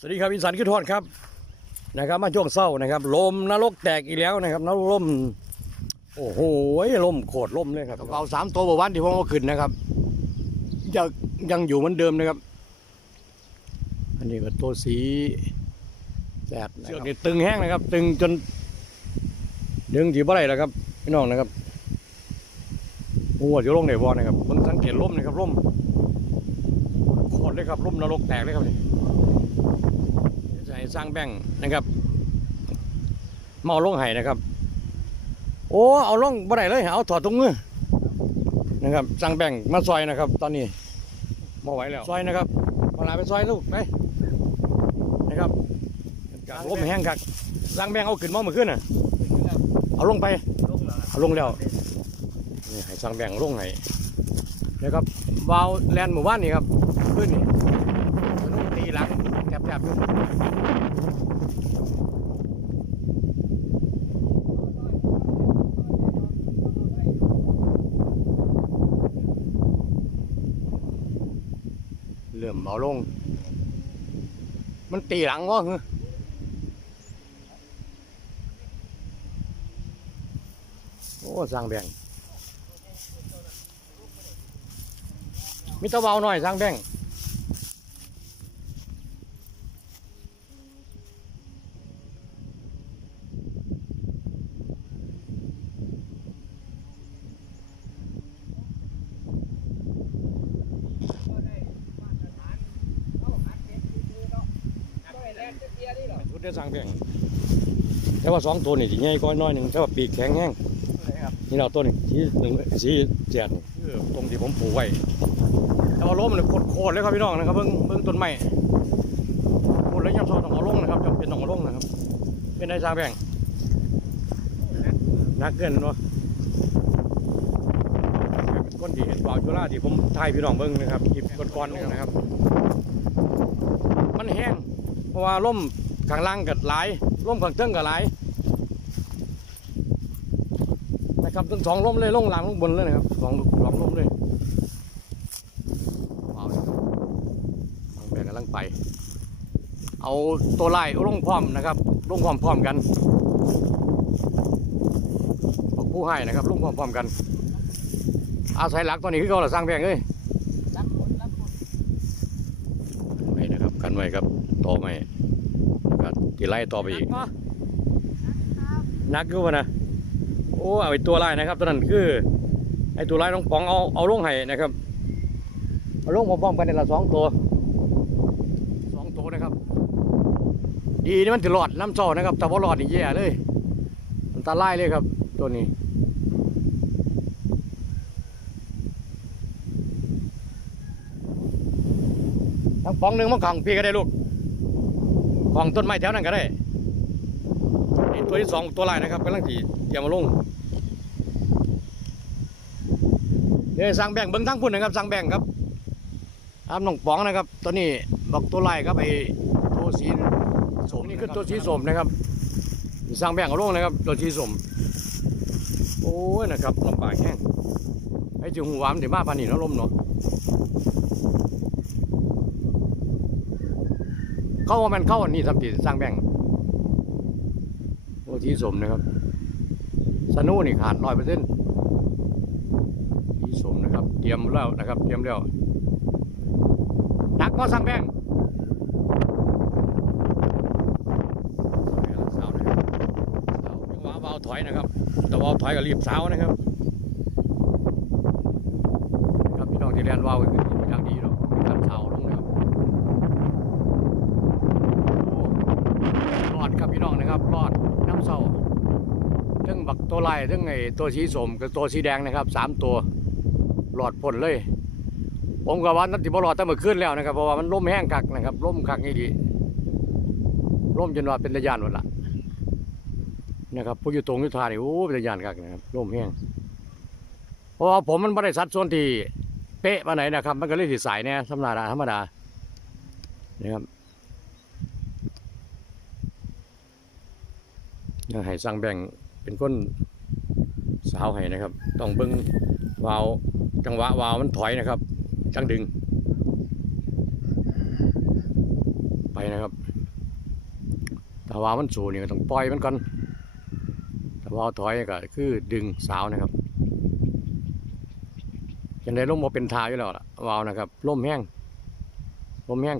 สวัสดีครับอีสานขึ้นทอดครับนะครับมาช่วงเศร้านะครับลมนรกแตกอีกแล้วนะครับนรกลมโอ้โหลมโคตรลมเลยครับเอา3 ตัววันที่ผมเอาขึ้นนะครับยังอยู่เหมือนเดิมนะครับอันนี้ก็ตัวสีแสดเชือกนี่ตึงแห้งนะครับตึงจนดึงถีบอะไรแล้วครับพี่น้องนะครับหัวจะลงไหนวอนะครับมันสังเกตลมนะครับลมโคตรเลยครับลมนรกแตกเลยครับนี่สร้างแบ่งนะครับมาเอาลงไห้นะครับโอ้เอาลงบ่ได้เลยเอาถอดตรงมือนะครับสร้างแบ่งมาซอยนะครับตอนนี้มาไหวแล้วซอยนะครับมาลาไปซอยลูกไปนะครับลมแห้งกักสร้างแบ่งเอาขึ้นมองมือขึ้นน่ะเอาลงไปเอาลงแล้วนี่ให้สร้างแบ่งลงไห้นะครับวาวแลนหมู่บ้านนี่ครับขึ้นนี่สนุกตีหลังแทบๆเริ่มเบาลงมันตีหลังวะโอ้สร้างแบ่งมีตะเบาหน่อยสร้างแบ่งชุดได้สร้างแบ่งแต่ว่า2 ตัวนี่ใหญ่ก้อยน้อยหนึ่งแต่ว่าปีกแข็งแห้งนี่เราตัวนี้สีแจ่ดตรงที่ผมปลูกไว้แต่ว่าล้มมันโคตรเลยครับพี่น้องนะครับเบิ่งต้นไม้โคตรแล้วยังต้องเอาลงนะครับจำเป็นต้องเอาลงนะครับเป็นได้สร้างแบ่งนักเกินเนาะก้นที่เห็นเปล่าจุฬาที่ผมถ่ายพี่น้องเบิ่งนะครับคลิปก่อนๆนะครับมันแห้งเพราะว่าล้มข้างล่างกับหลายล้มข้างเทิงกับหลายนะครับทั้ง2 ล้มเลยลงล่างลงบนเลยนะครับสองล้มเลยว้าวแบ่งกำลังไปเอาตัวไล่ลงพร้อมนะครับลงพร้อมกันผู้ให้นะครับลงพร้อมกันอาศัยหลักตัวนี้คือเขาสร้างแบ่งเลยไม่นะครับกันไว้ครับต่อไม่นะครับที่ไล่ต่อไปอีกนักอยู่ป่ะนะโอ้เอาไอ้ตัวไล่นะครับตัวนั้นคือไอ้ตัวไล่น้องป๋องเอาลงให้นะครับเอาลงพร้อมกันในละ2 ตัวนะครับดีนี่มันจะหลอดน้ำโซ่นะครับแต่ว่าหลอดนี่แย่เลยมันตาไล่เลยครับตัวนี้ทั้งป๋องหนึ่งมันของพี่ก็ได้ลูกของต้นไม้แถวนั้นก็ได้ตัวที่2 ตัวไล่นะครับกำลังที่จะมาลงเดี๋ยวสั่งแบ่งเบิ้งทั้งพุ่นนะครับสั่งแบ่งครับน้องป๋องนะครับตัวนี้บอกตัวไล่ครับไอ้ตัวสีสมนี่คือตัวสีสมนะครับสั่งแบ่งเอาลงนะครับตัวสีสมโอ้ยนะครับลำบากแห้งไอ้จึงหัวมันถึงมาพันนี่เนาะลมเนาะเข้าว่ามันเข้าอันนี้ทำติสั่งแบ่งตัวสีสมนะครับสนุนี่ขาด100%สีสมนะครับเตรียมแล้วนะครับเตรียมแล้วนักก็สั่งแบ่งสาวนะครับยังว่าเบาถอยนะครับแต่ว่าถอยก็รีบสาวนะครับครับพี่น้องที่เรียนว่าอย่างดีเนาะการสาวลงนะครับรอดครับพี่น้องนะครับรอดน้ำเศร้าทั้งบักตัวลายทั้งไอ้ตัวสีส้มกับตัวสีแดงนะครับ3 ตัวหลอดพ้นเลยผมก็ว่านัดที่บอลอดตั้งเมื่อคืนแล้วนะครับเพราะว่ามันร่มแห้งคักนะครับร่มคักนี่ดีร่มจนว่าเป็นระยานหมดละนะครับผู้อยู่ตรงยุทธานี่โอ้เป็นระยานคักนะครับร่มแห้งเพราะว่าผมมันไม่ได้สัดส่วนที่เป๊ะมาไหนนะครับมันก็เลยสิสายเนี่ยธรรมดานะครับยังให้สั่งแบ่งเป็นคนสาวให้นะครับต้องเบิ้งวาวจังหวะวาวมันถอยนะครับจังดึงไป ไปนะครับถ้าว่ามันสูนี่ก็ต้องปล่อยมันก่อนถ้าว่าถอยก็คือดึงสาวนะครับยังได้ร่มมาเป็นทาอยู่แล้วล่ะวาวนะครับร่มแห้ง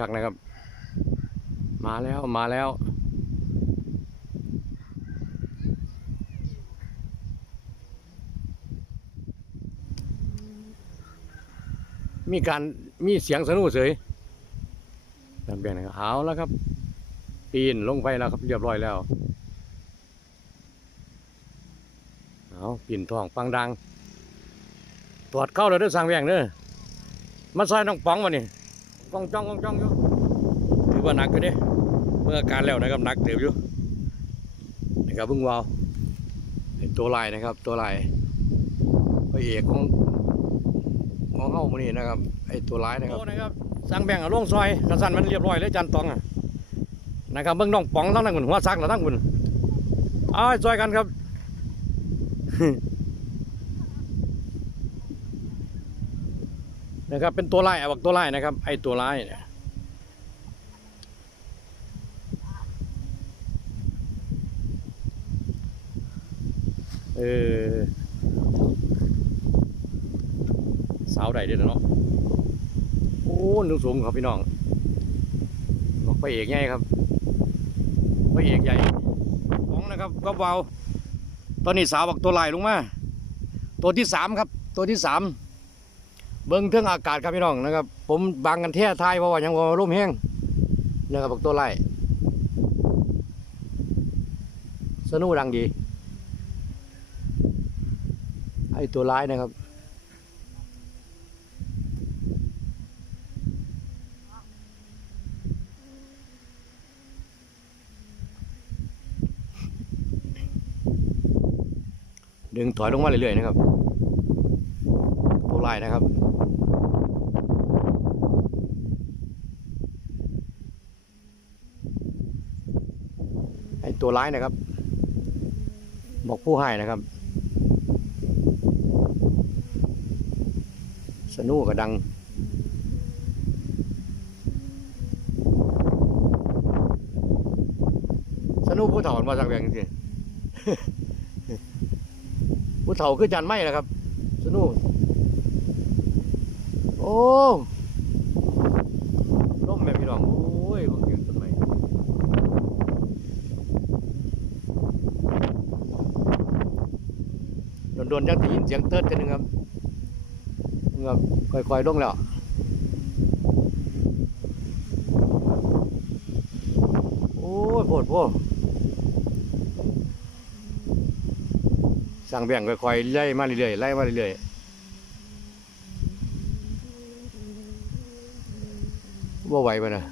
คักนะครับมาแล้วมีเสียงสนุกเสยจำเป็นนะครับเอาแล้วครับปีนลงไปแล้วครับเรียบร้อยแล้วเอาปีนท้องปังดังตรวจเข้าเลยด้วยสร้างแหวงเด้อมาซอยน้องป๋องวะนี่กองจ้องอยู่ถือว่าหนักอยู่เด้เมื่ออาการแล้วนะครับหนักเติบอยู่นะครับเพิ่งวาวตัวลายนะครับตัวลายพระเอกของเฮ้ามันนี่นะครับไอ้ตัวร้ายนะครับสร้างแบ่งเอาลงซอยกระสันมันเรียบร้อยเลยจันตองอ่ะนะครับเบิ่งน้องป๋องทั้งนั้นหัวซักแล้วทั้งคุณซอยกันครับ นะครับเป็นตัวร้ายบอกตัวร้ายนะครับไอ้ตัวร้ายเนี่ยสาวใดเด้อเนาะโอ้นุ่งสูงครับพี่น้องบอกพระเอกใหญ่ครับพระเอกใหญ่ของนะครับก็เบาตอนนี้สาวบอกตัวลายลงมาตัวที่สามครับตัวที่สามเบิ้งเทื่องอากาศครับพี่น้องนะครับผมบังกันแท้ทายเพราะว่ายังว่าร่มแห้งนะครับบอกตัวลายสนุกดังดีไอ้ตัวร้ายนะครับดึงถอยลงมาเรื่อยๆนะครับตัวลายนะครับไอ้ตัวร้ายนะครับบอกผู้ให้นะครับสนุกก็ดังสนุกผู้เฒ่ามาสักอย่างจริงผู้เฒ่าคือจันไม่แหละครับสนุกโอ้ร่มแม่พี่น้องโอ้ยบางทีต้นไม้โดนๆยังได้ยินเสียงเติร์ดกันนึงครับค่อยๆลงแล้วโอ้ยโพดสั่งแบ่งค่อยๆไล่มาเรื่อยว่าไหวปะนะ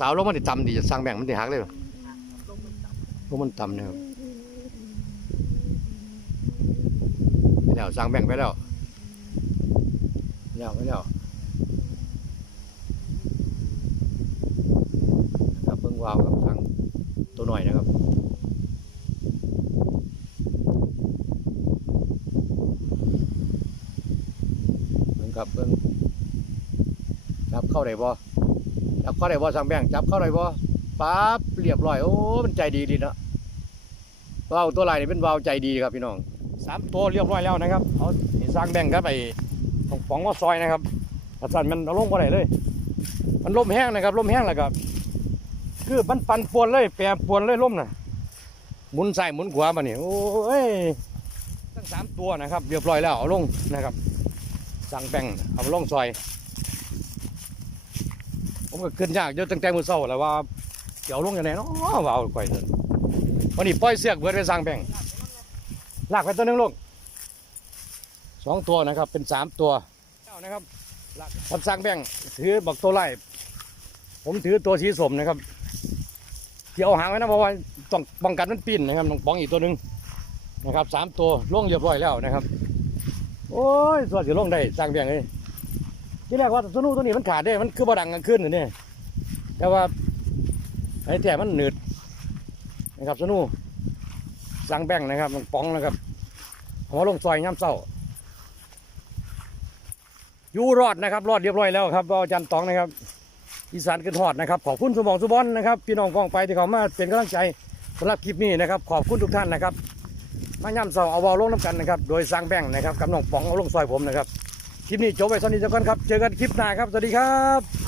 สาวลงมันต่ำดีจะสั่งแบ่งมันจะหักเลยลงมันต่ำนะครับไปแล้วสั่งแบ่งไปแล้วครับเพิ่งวาวกับสั่งตัวหน่อยนะครับเพิ่งครับเพิ่งจับเข้าได้บ่จับเข้าได้บ่สั่งแบ่งจับเข้าได้บ่ปั๊บเรียบร้อยโอ้มันใจดีเนาะวาวตัวลายนี่เป็นวาวใจดีครับพี่น้อง3 ตัวเรียบร้อยแล้วนะครับเอาสร้างแบ่งกันไปของป๋องว่าซอยนะครับอาจารย์มันเอาลงบ่ได้เลยมันลมแห้งนะครับลมแห้งแล้วก็คือมันปั่นป่วนเลยแปรป่วนเลยลมน่ะหมุนซ้ายหมุนขวามาเนี่ยโอ้ยทั้ง3 ตัวนะครับเรียบร้อยแล้วเอาลงนะครับสร้างแบ่งเอาลงซอยผมก็ขึ้นยากเยอะตั้งแต่มื้อเช้าแล้วว่าเดี๋ยวลงยังไงเนาะว่าเอาค่อยวันนี้ปล่อยเสือกเบิดไปสร้างแบ่งลากไปตัวนึงลง2 ตัวนะครับเป็น3 ตัวนะครับผมสร้างแบ่งถือบอกตัวไล่ผมถือตัวสีสมนะครับที่เอาหางไว้นะเพราะว่าต้องป้องกันมันปีนนะครับน้องป๋องอีกตัวนึงนะครับ3 ตัวลงเรียบร้อยแล้วนะครับโอ้ยส่วนจะลงได้สร้างแบ่งเลยที่แรกว่าสนุกตัวนี้มันขาดได้มันคือบ่ดังกลางคืนนี่ แต่ว่าไอ้แต่มันหนืดนะครับสนุสั่งแบ่งนะครับมันป๋องนะครับเอามาลงซอยย่ำเศร้าอยู่รอดนะครับรอดเรียบร้อยแล้วครับอาจารย์ตองนะครับอีสานขึ้นฮอดนะครับขอบคุณสมองสุบอนนะครับพี่น้องกองไปที่เขามาเป็นกำลังใจสำหรับคลิปนี้นะครับขอบคุณทุกท่านนะครับมาย่ำเศร้าเอาวอลลงน้ำกันนะครับโดยสั่งแบ่งนะครับกับน้องป๋องเอาลงซอยผมนะครับคลิปนี้จบไปตอนนี้เจ้ากันครับเจอกันคลิปหน้าครับสวัสดีครับ